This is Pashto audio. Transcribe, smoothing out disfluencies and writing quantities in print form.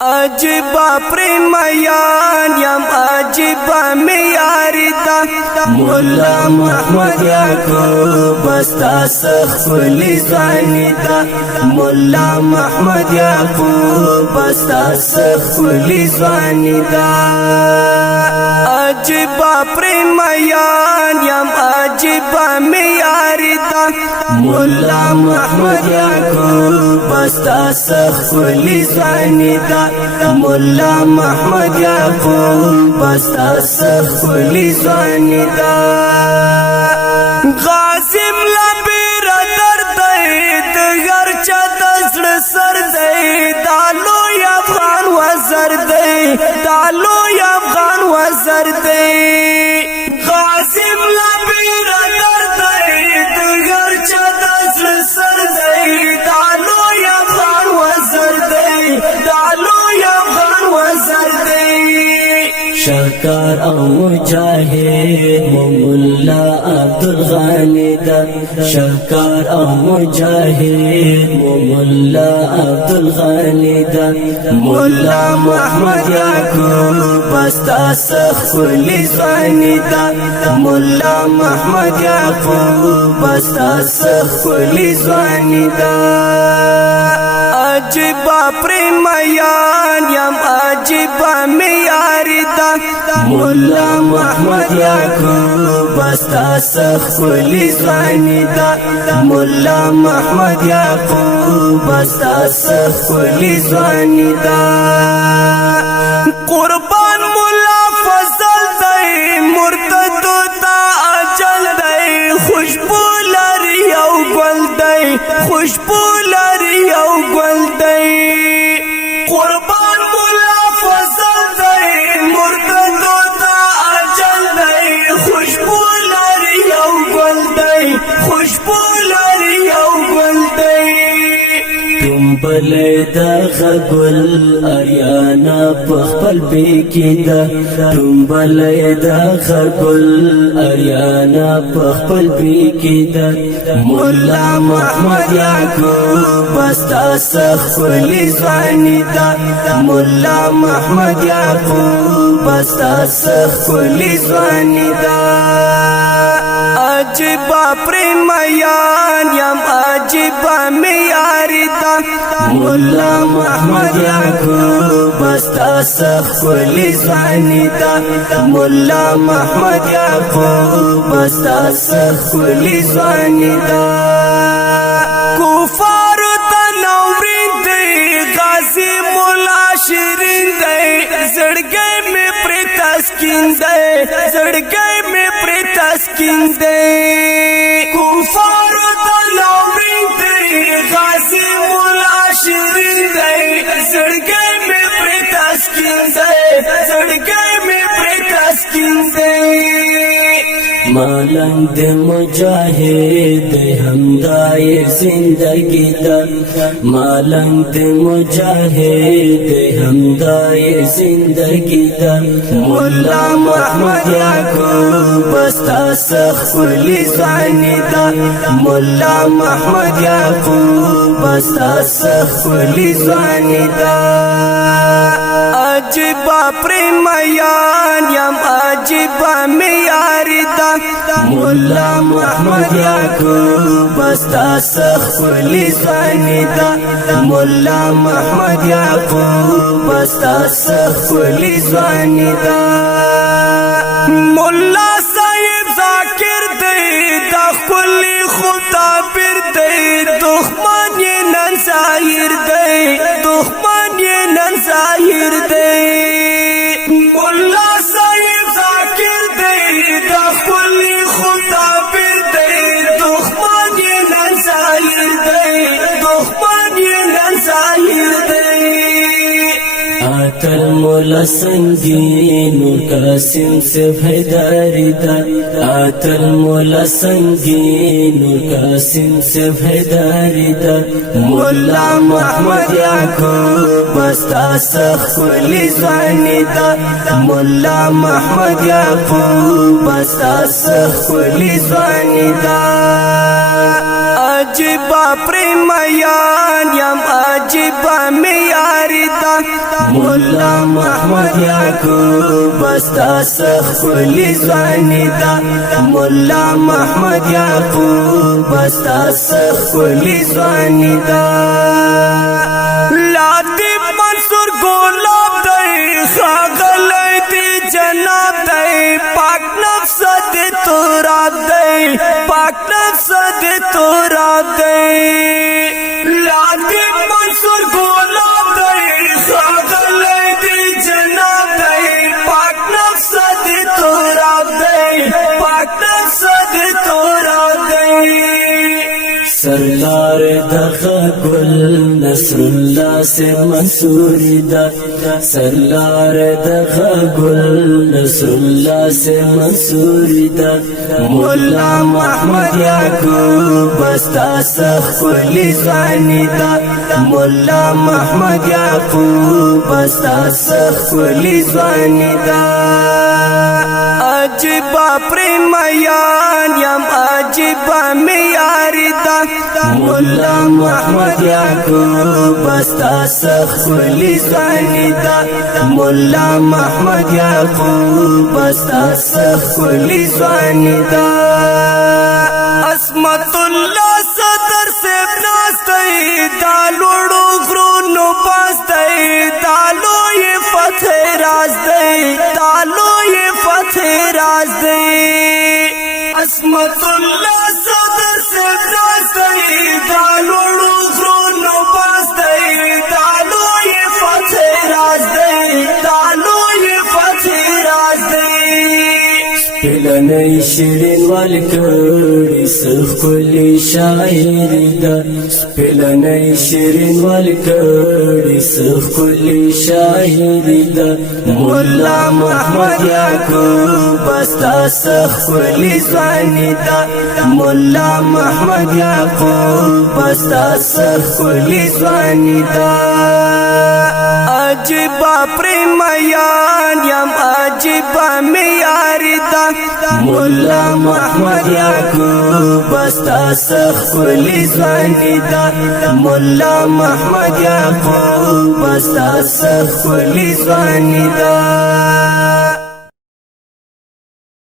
عجیبا پریمیان یم عجیبا میاری دا مولا محمد یعقوب بستا سخلی زوانی دا مولا محمد یعقوب بستا سخلی زوانی دا عجیبا پریمیان یم عجیبا میاری دا مولا محمد یعقوب بستا سخلی زوانی دا مولا محمد یعقوب بستا سخلی زوانی دا غازم لبیر درد دگر چا دزر سر دی دالو افغان وزر دی دالو افغان وزر دی غازم لبیر درد دگر چا دزر سر دی دالو افغان وزر دی دالو شکر او مجاهد مولا عبدالغنی دا شکر او مجاهد مولا عبدالغنی دا مولا محمد یعقوب بستا سخلی زوانی دا مولا محمد یعقوب بستا سخلی زوانی دا عجیبا پریمیان یم عجیبا میاری دا مولا محمد یعقوب بستا سخلی زوانی دا مولا محمد یعقوب بستا سخلی زوانی دا قربان مولا فضل دی مرتدو تا اجل دی خوشبو لري او گل دی خوشبو لري او گل دی قربان مولا فضل دی مرتدو تا اجل دی خوشبو لري او گل دی خوشبو لري او گل دی تنبل دا گل اریانا پخپل بیکی دا تنبل دا گل اریانا پخپل بیکی دا مولا محمد یعقوب بستا سخلی زوانی دا مولا محمد یعقوب بستا سخلی زوانی دا عجیبا پریمیان یم عجیبا میاری دا مولا محمد یعقوب بستا سخلی زوانی دا مولا محمد یعقوب بستا سخلی زوانی دا کفار تنورین دی غازی مولا شیرین دی زڑگئی میں پری تسکین دی زڑگئی میں پری تسکین دی کفار تنورین دی غازی مولا شیرین دی زڑگئی میں پری تسکین دی زڑگئی میں پری تسکین دی مالنگ مجاہد ہمدائے زندگی دا مالنگ مجاہد ہمدائے زندگی دا مولا محمد یعقوب بستا سخلی زوانی دا مولا محمد یعقوب بستا سخلی زوانی دا عجیبا پریمیان یم عجیبا میاری دا مولا محمد یعقوب بستا سخلی زوانی دا مولا محمد یعقوب بستا سخلی زوانی دا مولا صاحب ذاکر دی دا خپلی خطابر دی دخمن یہ نن ظاہر دی دخمن یہ نن ظاہر دی مولا صاحب ذاکر دی دا خپلی خطابر دی دخمن یہ نن ظاہر دی دخمن یہ نن ظاہر دی آتل مولا سنگین نور قاسم سے بھیداری دا آتل مولا سنگین نور قاسم سے بھیداری دا مولا محمد یعقوب بستا سخلی زوانی دا مولا محمد یعقوب بستا سخلی زوانی دا عجیبا پریمیان یم عجیبا میاری دا مولا محمد یعقوب استا سخلی زوانی دا مولا محمد یعقوب استا سخلی زوانی دا لطیف منصور گلاب دی خاغلی دی جناب دی پاک نفس دی تراب دی پاک نفس دی تراب دی لطیف منصور گلاب دی خاغلی دی جناب دی پاک نفس دی تراب دی پاک نفس دی تراب دی سردار دغا گل نصر اللہ سے منصوری دا سردار دغا گل نصر اللہ سے منصوری دا مولا محمد یعقوب استا سخلی زوانی دا مولا محمد یعقوب استا سخلی زوانی دا عجیبا پریمیان یم عجیبا میاری دا مولا محمد یعقوب استا سخلی زوانی دا مولا محمد یعقوب استا سخلی زوانی دا عصمت اللہ صدر سے ناستی دالوڑو غرونو پاستی دالو یہ فتح راز دی دالو یہ فتح راز دی عصمت اللہ صدر سے ناستی دالوڑو غرونو پاستی دالو یہ فتح راز دی دالو یہ فتح راز دی سپلنی شیرین والکڑی سخلی شاعری دا سپلنی شیرین والکڑی سخلی شاعری دا مولا محمد یعقوب استا سخلی زوانی دا مولا محمد یعقوب استا سخلی زوانی دا عجیبا پریمیان یم عجیبا میاری دا مولا محمد یعقوب استا سخلی زوانی دا مولا محمد یعقوب استا سخلی زوانی دا